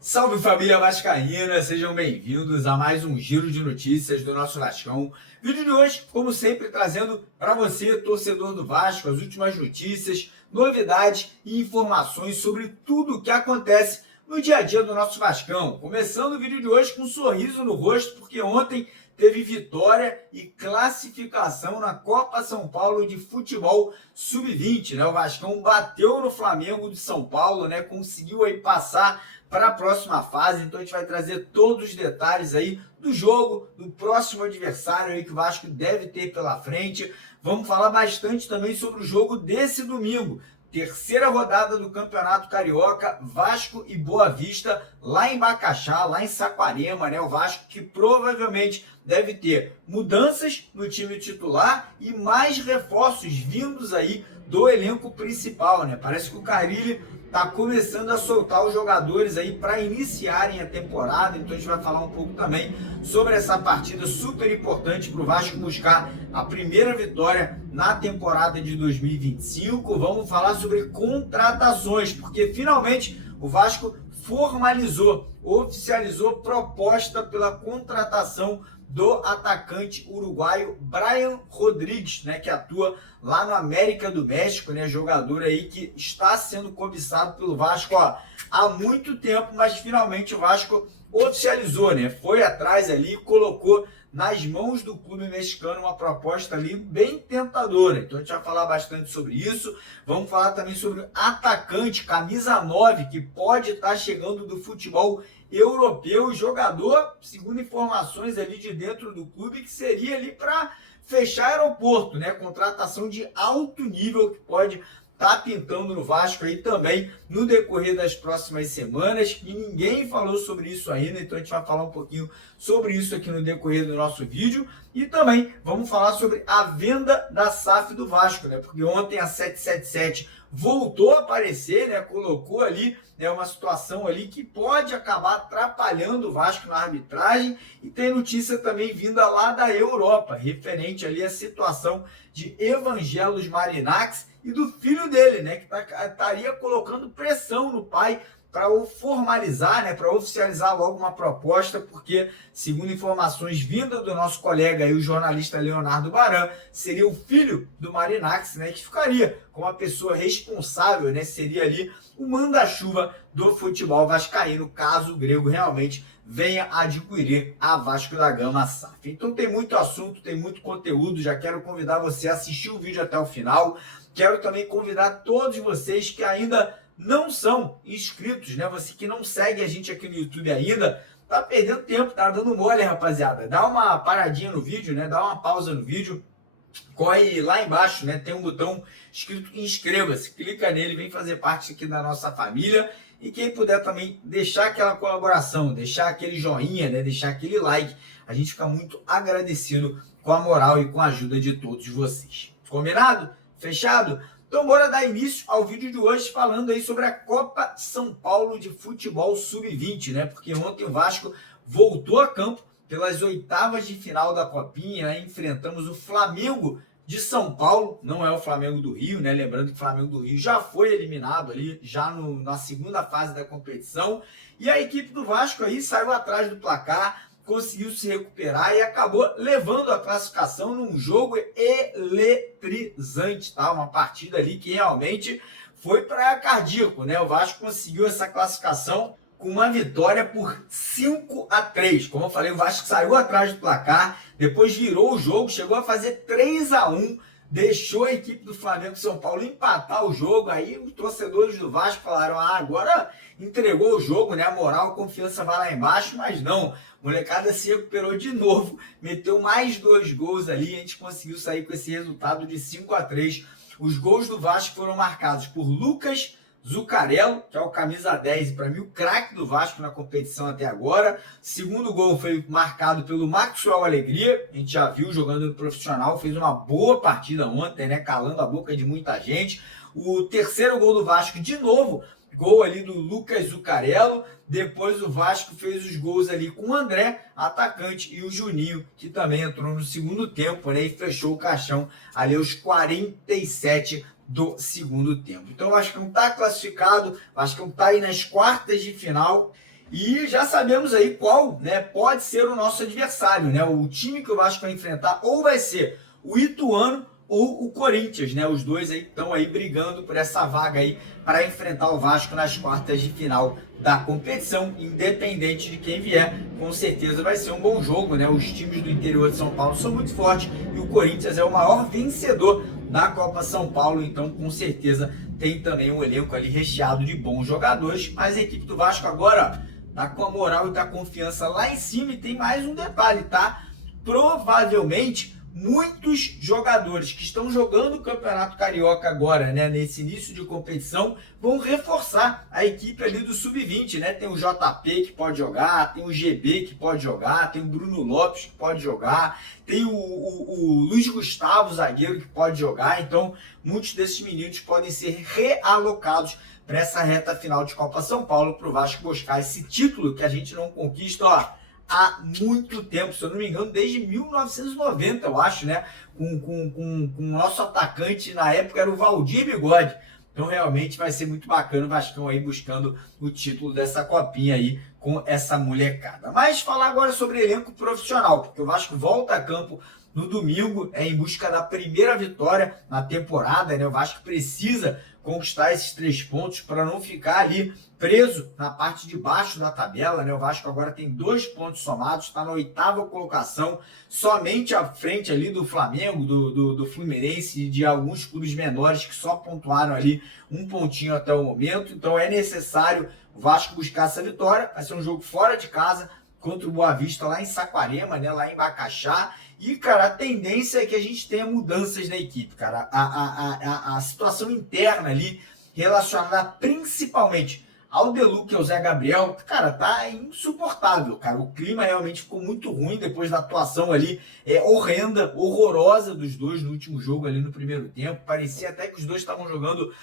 Salve família vascaína, sejam bem-vindos a mais um giro de notícias do nosso Vascão. Vídeo de hoje, como sempre, trazendo para você, torcedor do Vasco, as últimas notícias, novidades e informações sobre tudo o que acontece no dia a dia do nosso Vascão. Começando o vídeo de hoje com um sorriso no rosto, porque ontem teve vitória e classificação na Copa São Paulo de Futebol Sub-20, né? O Vascão bateu no Flamengo de São Paulo, né? Conseguiu aí passar para a próxima fase, então a gente vai trazer todos os detalhes aí do jogo, do próximo adversário aí que o Vasco deve ter pela frente. Vamos falar bastante também sobre o jogo desse domingo, terceira rodada do Campeonato Carioca, Vasco e Boa Vista, lá em Bacaxá, lá em Saquarema, né? O Vasco que provavelmente deve ter mudanças no time titular e mais reforços vindos aí do elenco principal, né? Parece que o Carille tá começando a soltar os jogadores aí para iniciarem a temporada, então a gente vai falar um pouco também sobre essa partida super importante para o Vasco buscar a primeira vitória na temporada de 2025. Vamos falar sobre contratações, porque finalmente o Vasco oficializou proposta pela contratação do atacante uruguaio Brian Rodrigues, né, que atua lá no América do México, né, jogador aí que está sendo cobiçado pelo Vasco há muito tempo, mas finalmente o Vasco oficializou, né, foi atrás ali e colocou nas mãos do clube mexicano uma proposta ali bem tentadora. Então a gente vai falar bastante sobre isso. Vamos falar também sobre o atacante, camisa 9, que pode estar chegando do futebol europeu, jogador, segundo informações ali de dentro do clube, que seria ali para fechar aeroporto, né? Contratação de alto nível que pode tá pintando no Vasco aí também no decorrer das próximas semanas, e ninguém falou sobre isso ainda, então a gente vai falar um pouquinho sobre isso aqui no decorrer do nosso vídeo. E também vamos falar sobre a venda da SAF do Vasco, né? Porque ontem a 777 voltou a aparecer, né? Colocou ali, né, uma situação ali que pode acabar atrapalhando o Vasco na arbitragem, e tem notícia também vinda lá da Europa, referente ali à situação de Evangelos Marinax e do filho dele, né, que estaria colocando pressão no pai para o formalizar, né, para oficializar logo uma proposta, porque, segundo informações vindas do nosso colega aí, o jornalista Leonardo Baran, seria o filho do Marinax, né, que ficaria como a pessoa responsável, né, seria ali o manda-chuva do futebol vascaíno, caso o grego realmente venha adquirir a Vasco da Gama SAF. Então tem muito assunto, tem muito conteúdo, já quero convidar você a assistir o vídeo até o final. Quero também convidar todos vocês que ainda não são inscritos, né? Você que não segue a gente aqui no YouTube ainda, tá perdendo tempo, tá dando mole, rapaziada. Dá uma paradinha no vídeo, né? Dá uma pausa no vídeo. Corre lá embaixo, né? Tem um botão escrito inscreva-se. Clica nele, vem fazer parte aqui da nossa família. E quem puder também deixar aquela colaboração, deixar aquele joinha, né? Deixar aquele like. A gente fica muito agradecido com a moral e com a ajuda de todos vocês. Combinado? Fechado? Então bora dar início ao vídeo de hoje falando aí sobre a Copa São Paulo de Futebol Sub-20, né? Porque ontem o Vasco voltou a campo pelas oitavas de final da Copinha, né? Enfrentamos o Flamengo de São Paulo, não é o Flamengo do Rio, né? Lembrando que o Flamengo do Rio já foi eliminado ali, já na segunda fase da competição, e a equipe do Vasco aí saiu atrás do placar, conseguiu se recuperar e acabou levando a classificação num jogo eletrizante, tá? Uma partida ali que realmente foi para cardíaco, né? O Vasco conseguiu essa classificação com uma vitória por 5-3. Como eu falei, o Vasco saiu atrás do placar, depois virou o jogo, chegou a fazer 3-1, deixou a equipe do Flamengo de São Paulo empatar o jogo. Aí os torcedores do Vasco falaram, agora entregou o jogo, né? A moral, a confiança vai lá embaixo, mas não. Molecada se recuperou de novo, meteu mais 2 gols ali, e a gente conseguiu sair com esse resultado de 5-3. Os gols do Vasco foram marcados por Lucas Zuccarello, que é o camisa 10, e para mim o craque do Vasco na competição até agora. Segundo gol foi marcado pelo Maxwell Alegria, a gente já viu jogando no profissional, fez uma boa partida ontem, né, calando a boca de muita gente. O terceiro gol do Vasco, de novo, Gol ali do Lucas Zucarello. Depois o Vasco fez os gols ali com o André, atacante, e o Juninho, que também entrou no segundo tempo, né? E fechou o caixão ali aos 47 do segundo tempo. Então o Vasco está classificado, o Vasco está aí nas quartas de final. E já sabemos aí qual, né, pode ser o nosso adversário, né? O time que o Vasco vai enfrentar ou vai ser o Ituano ou o Corinthians, né? Os dois aí estão aí brigando por essa vaga aí para enfrentar o Vasco nas quartas de final da competição, independente de quem vier, com certeza vai ser um bom jogo, né? Os times do interior de São Paulo são muito fortes e o Corinthians é o maior vencedor da Copa São Paulo, então com certeza tem também um elenco ali recheado de bons jogadores, mas a equipe do Vasco agora tá com a moral e tá a confiança lá em cima. E tem mais um detalhe, tá? Provavelmente muitos jogadores que estão jogando o Campeonato Carioca agora, né, nesse início de competição, vão reforçar a equipe ali do Sub-20, né? Tem o JP que pode jogar, tem o GB que pode jogar, tem o Bruno Lopes que pode jogar, tem o Luiz Gustavo, zagueiro, que pode jogar. Então, muitos desses meninos podem ser realocados para essa reta final de Copa São Paulo, para o Vasco buscar esse título que a gente não conquista, ó, há muito tempo, se eu não me engano, desde 1990, eu acho, né? Com o nosso atacante na época era o Valdir Bigode. Então realmente vai ser muito bacana o Vascão aí buscando o título dessa copinha aí com essa molecada. Mas falar agora sobre elenco profissional, porque o Vasco volta a campo no domingo, em busca da primeira vitória na temporada, né? O Vasco precisa conquistar esses 3 pontos para não ficar ali preso na parte de baixo da tabela, né? O Vasco agora tem 2 pontos somados, está na 8ª colocação, somente à frente ali do Flamengo, do Fluminense e de alguns clubes menores que só pontuaram ali um pontinho até o momento. Então é necessário o Vasco buscar essa vitória. Vai ser um jogo fora de casa contra o Boa Vista lá em Saquarema, né? Lá em Bacaxá. E, cara, a tendência é que a gente tenha mudanças na equipe, cara. A situação interna ali, relacionada principalmente ao Deluca e ao Zé Gabriel, cara, tá insuportável, cara. O clima realmente ficou muito ruim depois da atuação ali horrenda, horrorosa dos dois no último jogo ali no primeiro tempo. Parecia até que os dois estavam jogando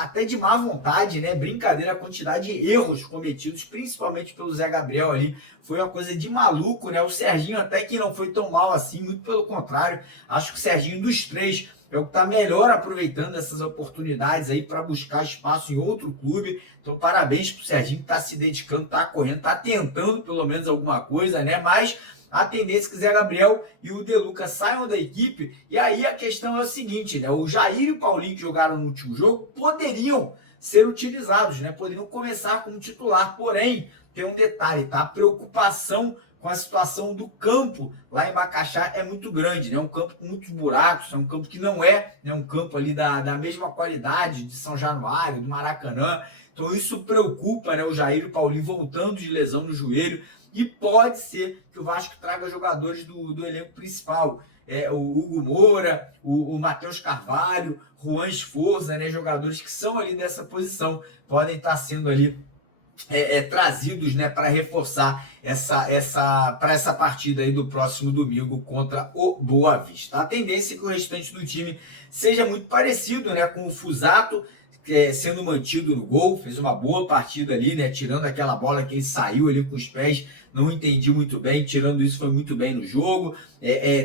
até de má vontade, né? Brincadeira, a quantidade de erros cometidos, principalmente pelo Zé Gabriel ali, foi uma coisa de maluco, né? O Serginho até que não foi tão mal assim, muito pelo contrário. Acho que o Serginho dos 3 é o que está melhor aproveitando essas oportunidades aí para buscar espaço em outro clube. Então, parabéns para o Serginho que está se dedicando, está correndo, está tentando pelo menos alguma coisa, né? Mas a tendência é que o Zé Gabriel e o Deluca saiam da equipe. E aí a questão é o seguinte, né? O Jair e o Paulinho, que jogaram no último jogo, poderiam ser utilizados, né? Poderiam começar como titular. Porém, tem um detalhe, tá? A preocupação com a situação do campo lá em Bacaxá é muito grande, né? É um campo com muitos buracos, é um campo que não é, né, um campo ali da mesma qualidade de São Januário, do Maracanã. Então isso preocupa, né? O Jair e o Paulinho voltando de lesão no joelho. E pode ser que o Vasco traga jogadores do elenco principal. O Hugo Moura, o Matheus Carvalho, Juan Esforza, né? Jogadores que são ali dessa posição, podem estar sendo ali trazidos, né, para reforçar para essa partida aí do próximo domingo contra o Boa Vista. A tendência é que o restante do time seja muito parecido, né, com o Fusato sendo mantido no gol, fez uma boa partida ali, né, tirando aquela bola que ele saiu ali com os pés, não entendi muito bem, tirando isso foi muito bem no jogo.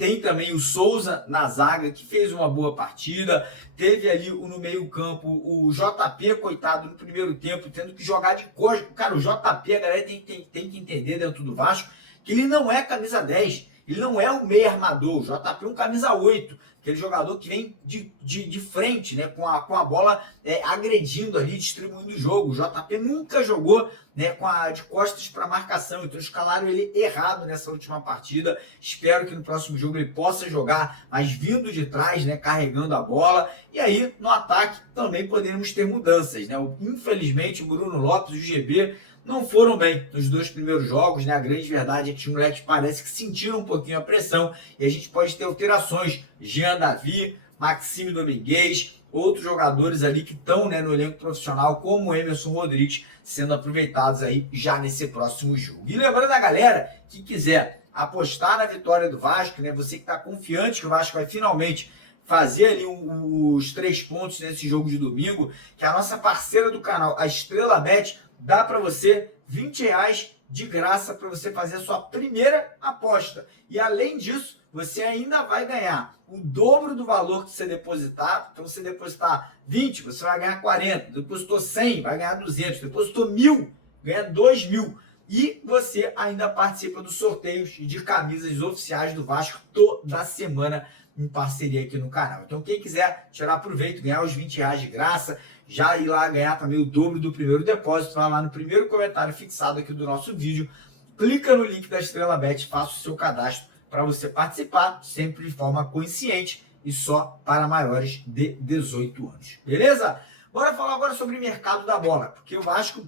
Tem também o Souza na zaga, que fez uma boa partida. Teve ali no meio campo o JP, coitado, no primeiro tempo, tendo que jogar de costas. Cara, o JP, a galera tem que entender dentro do Vasco, que ele não é camisa 10, ele não é o meio armador. O JP é um camisa 8, aquele jogador que vem de frente, né, com a bola agredindo ali, distribuindo o jogo. O JP nunca jogou, né, de costas para marcação, então escalaram ele errado nessa última partida. Espero que no próximo jogo ele possa jogar, mas vindo de trás, né, carregando a bola. E aí, no ataque, também poderemos ter mudanças, né? Infelizmente, o Bruno Lopes e o GB não foram bem nos 2 primeiros jogos, né? A grande verdade é que os moleques parece que sentiram um pouquinho a pressão e a gente pode ter alterações. Jean Davi, Maxime Domingues, outros jogadores ali que estão, né, no elenco profissional, como o Emerson Rodrigues, sendo aproveitados aí já nesse próximo jogo. E lembrando a galera que quiser apostar na vitória do Vasco, né? Você que está confiante que o Vasco vai finalmente fazer ali os 3 pontos nesse jogo de domingo, que a nossa parceira do canal, a Estrela Bet, dá para você R$ 20 de graça para você fazer a sua primeira aposta. E além disso, você ainda vai ganhar o dobro do valor que você depositar. Então, se você depositar 20, você vai ganhar 40. Depositou 100, vai ganhar 200. Depositou 1.000, ganha 2.000. E você ainda participa dos sorteios de camisas oficiais do Vasco toda semana em parceria aqui no canal. Então, quem quiser tirar proveito, ganhar os R$ 20 de graça, já ir lá ganhar também o dobro do primeiro depósito, vai lá no primeiro comentário fixado aqui do nosso vídeo, clica no link da Estrela Bet, faça o seu cadastro para você participar, sempre de forma consciente e só para maiores de 18 anos. Beleza? Bora falar agora sobre o mercado da bola, porque o Vasco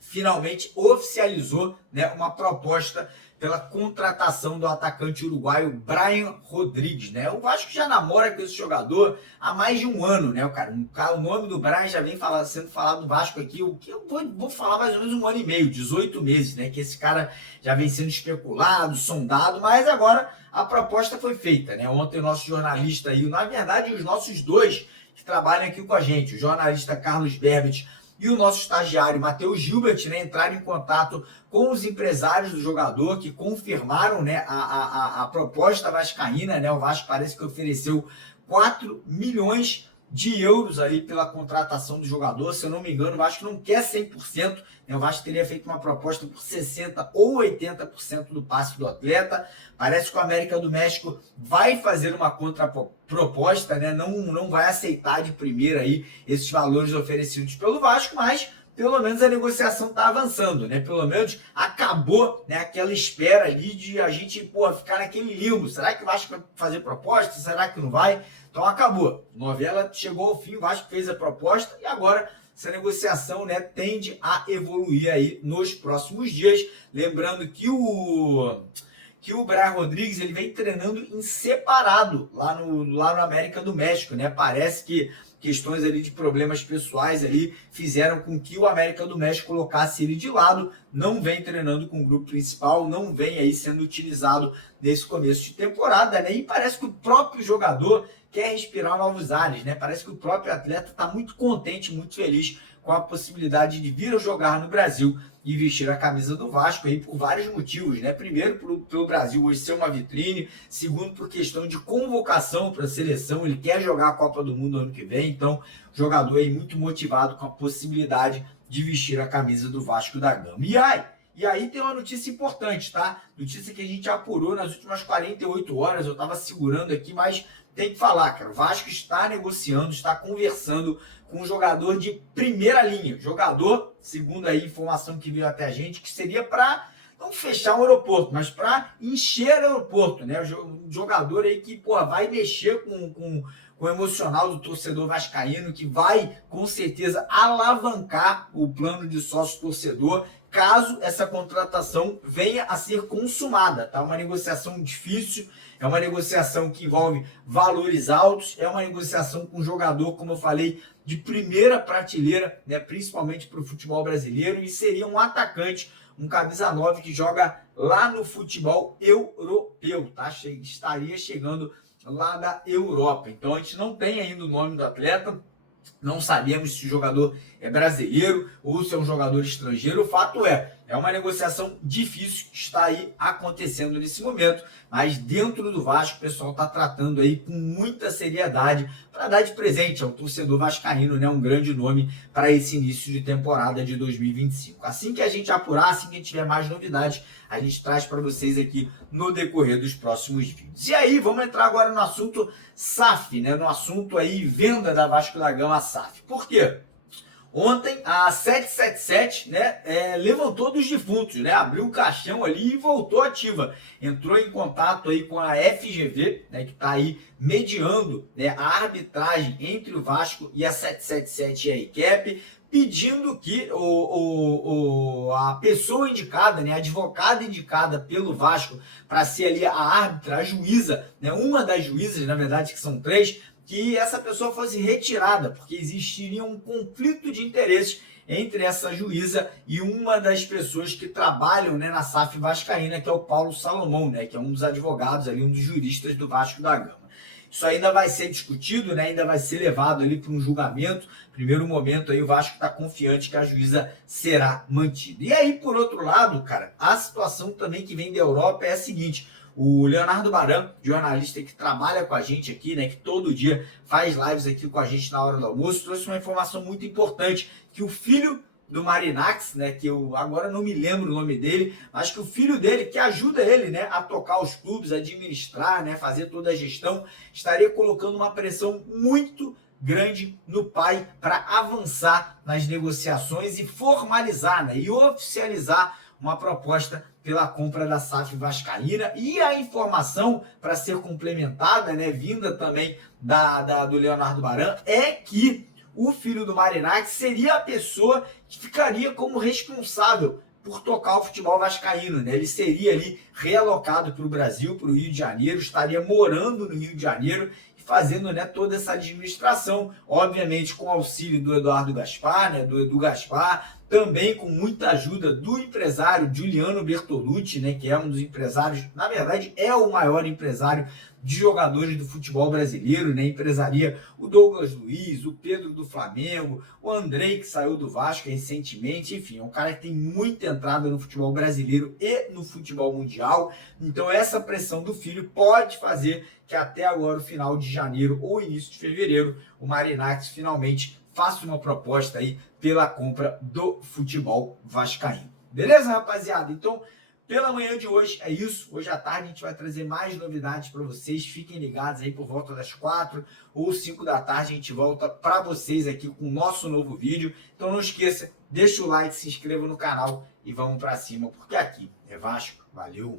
finalmente oficializou, né, uma proposta pela contratação do atacante uruguaio Brian Rodrigues, né? O Vasco já namora com esse jogador há mais de um ano, né, o nome do Brian já vem sendo falado do Vasco aqui, o que eu vou falar mais ou menos 1 ano e meio, 18 meses, né, que esse cara já vem sendo especulado, sondado, mas agora a proposta foi feita, né? Ontem o nosso jornalista aí, na verdade os nossos dois que trabalham aqui com a gente, o jornalista Carlos Berbet e o nosso estagiário Matheus Gilbert, né, entraram em contato com os empresários do jogador que confirmaram, né, a proposta vascaína, né? O Vasco parece que ofereceu 4 milhões de euros ali pela contratação do jogador. Se eu não me engano, o Vasco não quer 100%, né? O Vasco teria feito uma proposta por 60% ou 80% do passe do atleta. Parece que o América do México vai fazer uma contraproposta, né? Não vai aceitar de primeira aí esses valores oferecidos pelo Vasco, mas pelo menos a negociação está avançando, né? Pelo menos acabou, né, aquela espera ali de a gente ficar naquele limbo. Será que o Vasco vai fazer proposta? Será que não vai? Então acabou. A novela chegou ao fim, o Vasco fez a proposta e agora essa negociação, né, tende a evoluir aí nos próximos dias. Lembrando que o Brian Rodrigues ele vem treinando em separado lá no América do México, né? Parece que questões ali de problemas pessoais ali fizeram com que o América do México colocasse ele de lado, não vem treinando com o grupo principal, não vem aí sendo utilizado nesse começo de temporada, né? E parece que o próprio jogador quer respirar novos ares, né? Parece que o próprio atleta está muito contente, muito feliz com a possibilidade de vir a jogar no Brasil e vestir a camisa do Vasco aí por vários motivos, né? Primeiro, pelo Brasil hoje ser uma vitrine. Segundo, por questão de convocação para a seleção. Ele quer jogar a Copa do Mundo ano que vem. Então, o jogador aí muito motivado com a possibilidade de vestir a camisa do Vasco da Gama. E aí tem uma notícia importante, tá? Notícia que a gente apurou nas últimas 48 horas. Eu estava segurando aqui, mas tem que falar, cara. O Vasco está negociando, está conversando com um jogador de primeira linha. Jogador, segundo a informação que veio até a gente, que seria para não fechar o aeroporto, mas para encher o aeroporto, né? Um jogador aí que vai mexer com o emocional do torcedor vascaíno, que vai com certeza alavancar o plano de sócio-torcedor caso essa contratação venha a ser consumada, tá? Uma negociação difícil, é uma negociação que envolve valores altos, é uma negociação com um jogador, como eu falei, de primeira prateleira, né? Principalmente para o futebol brasileiro, e seria um atacante, um camisa 9 que joga lá no futebol europeu, tá? Estaria chegando lá da Europa. Então a gente não tem ainda o nome do atleta, não sabemos se o jogador é brasileiro ou se é um jogador estrangeiro. O fato é uma negociação difícil que está aí acontecendo nesse momento, mas dentro do Vasco o pessoal está tratando aí com muita seriedade para dar de presente ao torcedor vascaíno, né, um grande nome para esse início de temporada de 2025. Assim que a gente apurar, assim que a gente tiver mais novidades, a gente traz para vocês aqui no decorrer dos próximos vídeos. E aí, vamos entrar agora no assunto SAF, né, no assunto aí venda da Vasco da Gama SAF. Por quê? Ontem, a 777, né, levantou dos defuntos, né, abriu o caixão ali e voltou ativa. Entrou em contato aí com a FGV, né, que está aí mediando, né, a arbitragem entre o Vasco e a 777 e a ICAP, pedindo que a pessoa indicada, né, a advogada indicada pelo Vasco para ser ali a árbitra, a juíza, né, uma das juízas, na verdade, que são 3, que essa pessoa fosse retirada, porque existiria um conflito de interesses entre essa juíza e uma das pessoas que trabalham, né, na SAF vascaína, que é o Paulo Salomão, né, que é um dos advogados ali, um dos juristas do Vasco da Gama. isso ainda vai ser discutido, né? Ainda vai ser levado ali para um julgamento. Primeiro momento aí o Vasco está confiante que a juíza será mantida. E aí, por outro lado, cara, a situação também que vem da Europa é a seguinte: o Leonardo Baran, jornalista que trabalha com a gente aqui, né, que todo dia faz lives aqui com a gente na hora do almoço, trouxe uma informação muito importante, que o filho do Marinakis, né, que eu agora não me lembro o nome dele, mas que o filho dele, que ajuda ele, né, a tocar os clubes, administrar, né, fazer toda a gestão, estaria colocando uma pressão muito grande no pai para avançar nas negociações e formalizar, né, e oficializar uma proposta pela compra da SAF vascaína. E a informação, para ser complementada, né, vinda também do Leonardo Baran, é que o filho do Marinakis seria a pessoa que ficaria como responsável por tocar o futebol vascaíno, né? Ele seria ali realocado para o Brasil, para o Rio de Janeiro, estaria morando no Rio de Janeiro e fazendo, né, toda essa administração, obviamente com o auxílio do Eduardo Gaspar, né, do Edu Gaspar, também com muita ajuda do empresário Giuliano Bertolucci, né, que é um dos empresários, na verdade é o maior empresário de jogadores do futebol brasileiro, né? Empresaria o Douglas Luiz, o Pedro do Flamengo, o Andrei, que saiu do Vasco recentemente, enfim, é um cara que tem muita entrada no futebol brasileiro e no futebol mundial. Então essa pressão do filho pode fazer que até agora, o final de janeiro ou início de fevereiro, o Marinakis finalmente faça uma proposta aí pela compra do futebol vascaíno. Beleza, rapaziada? Então, pela manhã de hoje é isso. Hoje à tarde a gente vai trazer mais novidades para vocês. Fiquem ligados aí por volta das 4 ou 5 da tarde. A gente volta para vocês aqui com o nosso novo vídeo. Então não esqueça, deixa o like, se inscreva no canal e vamos para cima, porque aqui é Vasco. Valeu!